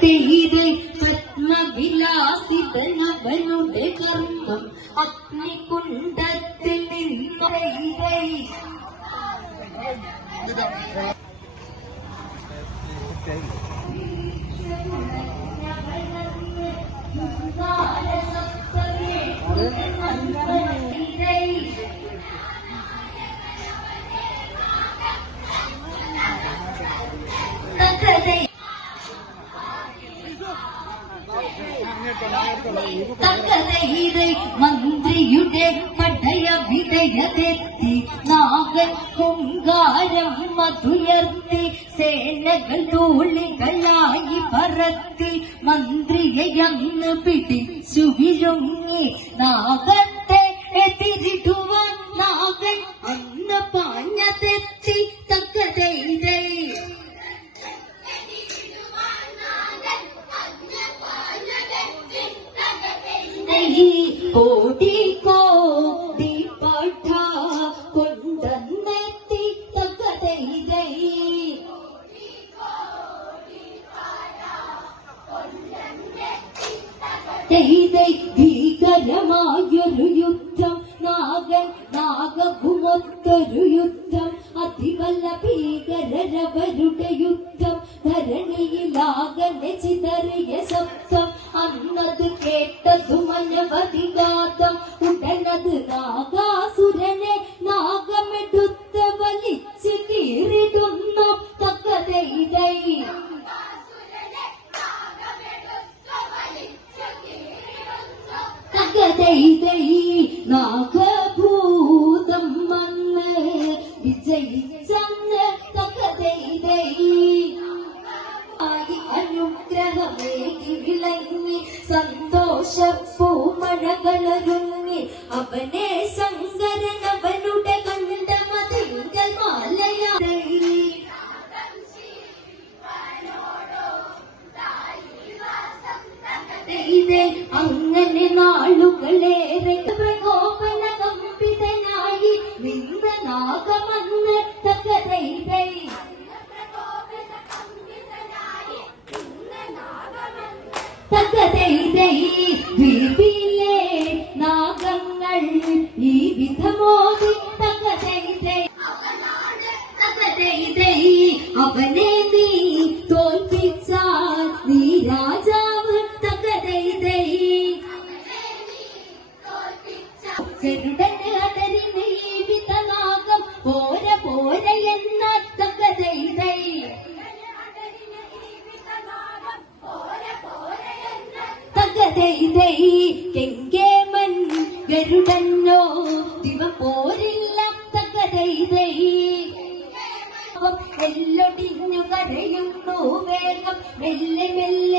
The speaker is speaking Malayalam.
പത്മവിലാസിതനവനുടെ കർമ്മം അഗ്നികുണ്ഡത്തിൽ നിന്നൈ മന്ത്രിയുടെ പടയ വിടയതെത്തി നാഗൻ ഹുങ്കാരം മധുയർത്തി സേനകൾ തോളികളായി പറത്തി മന്ത്രിയെ അന്ന് പിടിച്ചു വിഴുങ്ങി നാഗത്തെ എതിരിടുവാൻ നാഗൻ അന്ന് പാഞ്ഞതെത്തി തക്കതൈ കോടി കോടി പാഠ കൊണ്ടെത്തി തകതൈ ഭീകരമായൊരു യുദ്ധം നാഗൻ നാഗഭുമൊത്തൊരു യുദ്ധം അതിവല്ല ഭീകരരവരുടെ യുദ്ധം ധരണിയിലാകനെ ചിതറിയ ശബ്ദം അന്നത് കേട്ടതു മനവധിഘാതം ഉടനത് നാഗാസുരനെ നാഗമെടുത്ത വലിച്ചു കീറിടുന്നു തക്കതൈ നാഗഭൂതം വന്ന് വിജയിച്ചന്ന് തകതൈ അനുഗ്രഹമേകി വിളങ്ങി സന്തോഷപ്പൂമഴകളൊരുങ്ങി അവനെ ശങ്കരൻ അവനുടെ കണ്ഠമതിങ്കൽ മാലയായി അങ്ങനെ നാളുകളേറെ പ്രകോപന കമ്പിതനായി നിന്ന നാഗമന്ന് തകതൈ ദ്വീപിലെ നാഗങ്ങൾ ഈ വിധമോതി തകതൈ അവനെ നീ തോൽപ്പിച്ചാൽ നീ രാജാവ് തകതൈ ഗരുഡന് അടരിന് ഈ വിധനാഗം പോര പോര എന്ന തകതൈ കെങ്കേമൻ ഗരുഡനോ ദിവ പോരില്ല തകതൈ എല്ലൊടിഞ്ഞു കരയുന്നു വേഗം മെല്ലെ മെല്ലെ